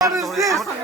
What is this?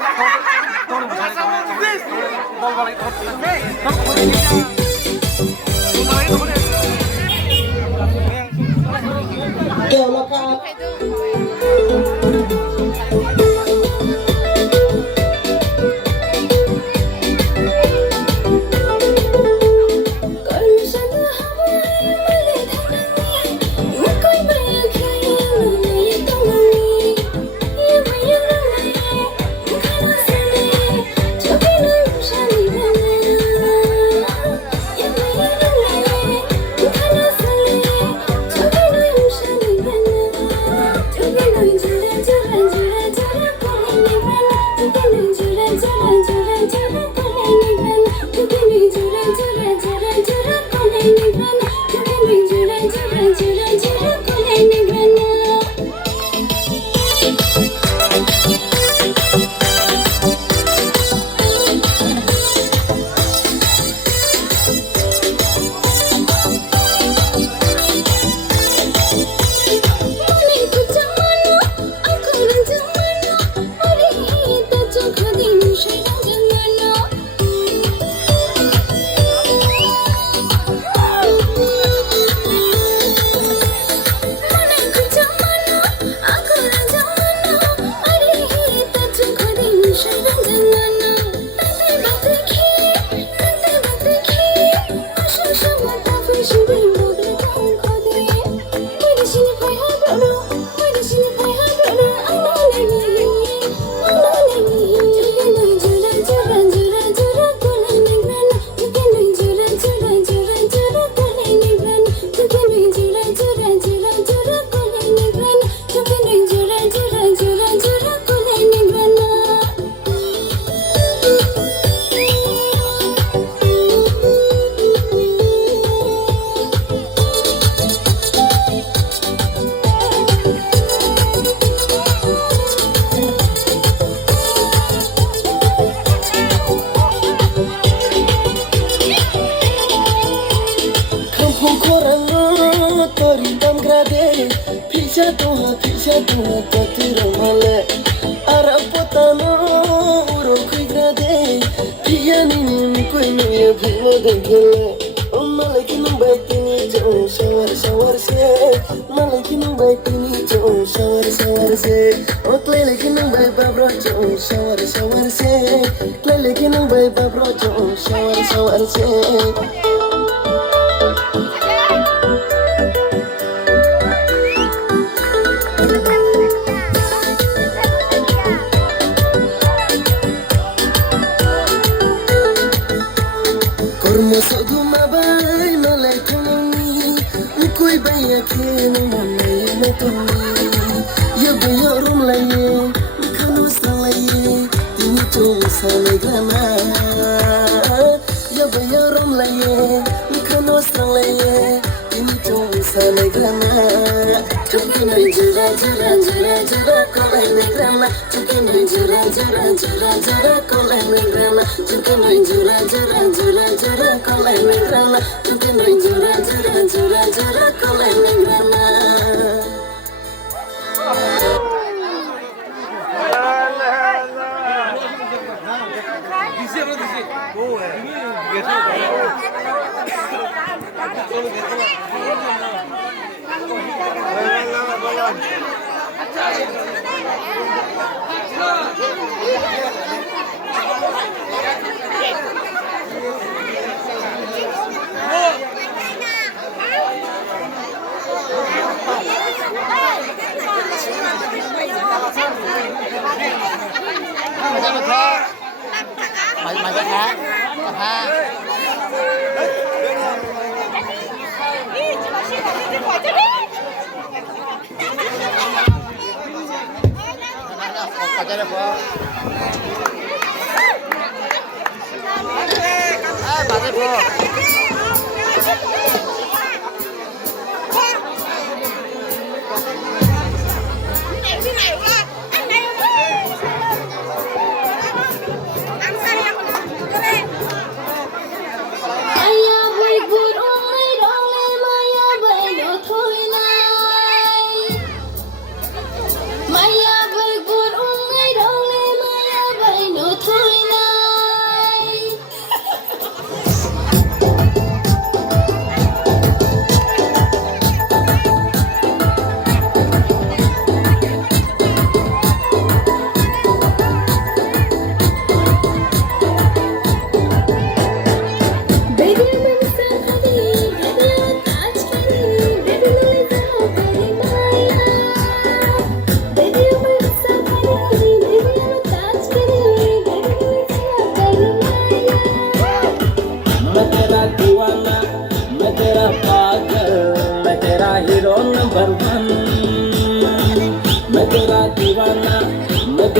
Maya bergur ungai dole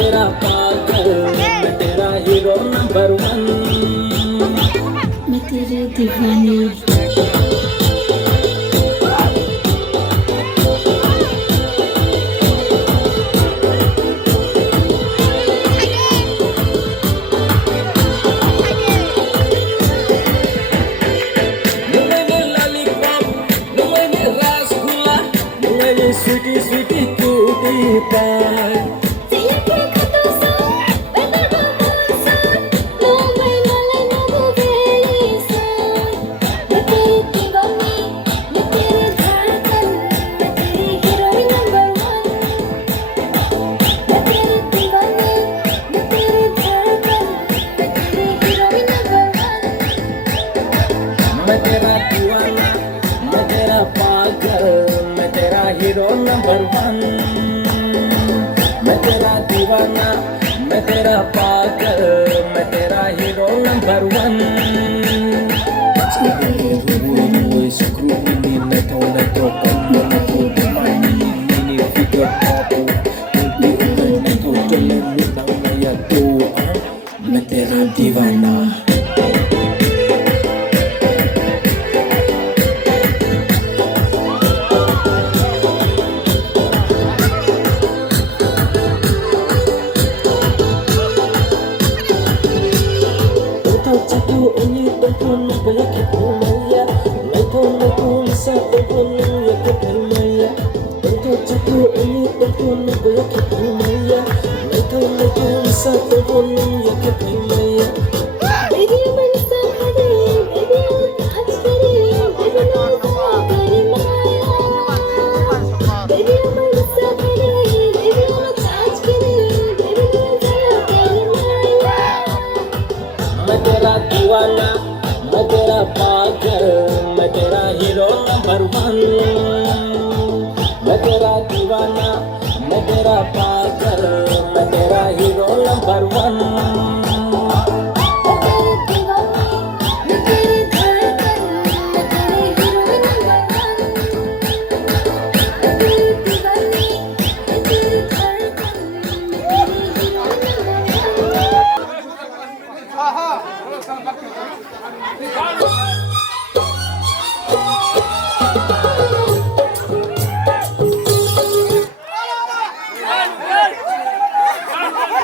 तेरा पागल, मैं तेरा हीरो नंबर वन, मैं तेरी दीवानी। నువ్వే లాలీపాప్, నువ్వే రసగుల్లా, నువ్వే స్వీటీ స్వీటీ క్యూటీ పాయ్. मैं तेरा दीवाना, मैं तेरा पागल, मैं तेरा हीरो नंबर वन, मैं तेरा दीवाना, मैं तेरा पागल, मैं तेरा हीरो नंबर वन. मैं तेरा दीवाना. Satu ini tempun banyak kepemaya, naikon bisa tempun ya kepemaya. Untuk satu ini tempun banyak kepemaya, naikon bisa tempun ya kepemaya. Baby, मैं सब दे, baby, आज करे, baby, ना करे माया. Baby, मैं सब दे, baby, आज करे, baby, ना करे माया. मैं तेरा दीवाना, मैं तेरा पागल, मैं तेरा हीरो नंबर वन, मैं तेरा दीवाना, मैं तेरा पागल, मैं तेरा हीरो नंबर वन.